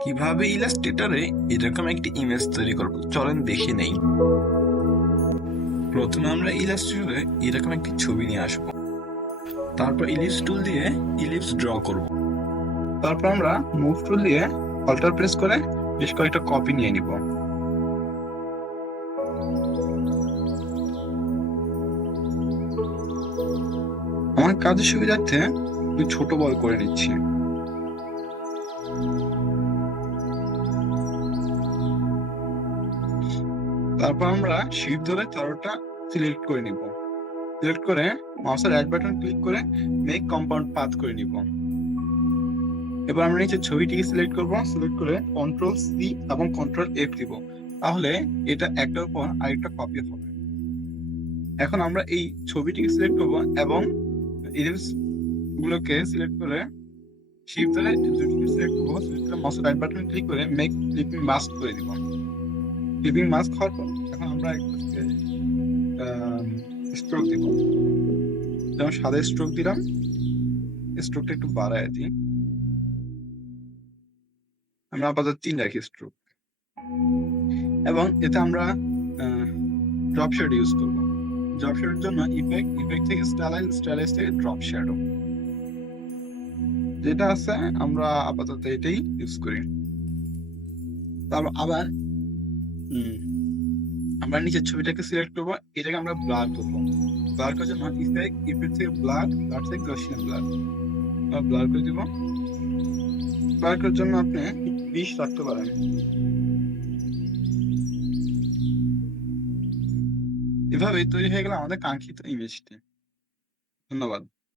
কিভাবে ইলাস্ট্রেটরে এরকম একটি ইমেজ তৈরি করব চলেন দেখে নেই। প্রথমে আমরা ইলাস্ট্রেটরে এরকম একটি ছবি নিয়ে আসব, তারপর ইলিপস টুল দিয়ে ইলিপস ড্র করব। তারপর আমরা মুভ টুল দিয়ে অল্টার প্রেস করে বেশ কয়েকটা কপি নিয়ে নিব। আমার কাজের সুবিধার্থে আমি ছোট বড় করে নিচ্ছি। তারপর আমরা শিফট ধরে চারোটা সিলেক্ট করে নিব। সিলেক্ট করে মাউসের রাইট বাটন ক্লিক করে মেক কম্পাউন্ড পাথ করে নিব। এবার আমরা নিচে ছবিটিকে সিলেক্ট করব, সিলেক্ট করে কন্ট্রোল সি এবং কন্ট্রোল এফ দিব, তাহলে এটা একটার উপর আরেকটা কপি হবে। এখন আমরা এই ছবিটিকে সিলেক্ট করব এবং ইলিপস গুলোকে সিলেক্ট করে শিফট ধরে দুটোকে সিলেক্ট করব, সিলেক্ট করে মাউসের রাইট বাটন ক্লিক করে মেক ক্লিপিং মাস্ক করে দিব। ক্লিপিং মাস্ক হওয়ার পর এখন আমরা স্ট্রোক দিব, যেমন সাদা স্ট্রোক দিলাম, স্ট্রোকটা একটু বাড়ায় দিই। আমরা আপাতত 3 রাখি স্ট্রোক, এবং এতে আমরা ড্রপ শ্যাডো ইউজ করব। ড্রপ শ্যাডোর জন্য ইফেক্ট থেকে স্টাইলাইজ থেকে ড্রপ শ্যাডো যেটা আছে আমরা আপাতত এটাই ইউজ করি। তারপর আবার আমরা নিচের ছবিটাকে সিলেক্ট করব, এটাকে আমরা ব্লার করব। ব্লার করার জন্য ইফেক্ট থেকে ব্লার থেকে গসিয়ান ব্লার ব্লার করে দিব। ব্লার করার জন্য আপনি 20 রাখতে পারেন। এভাবে তৈরি হয়ে গেল আমাদের কাঙ্ক্ষিত ইমেজটি। ধন্যবাদ।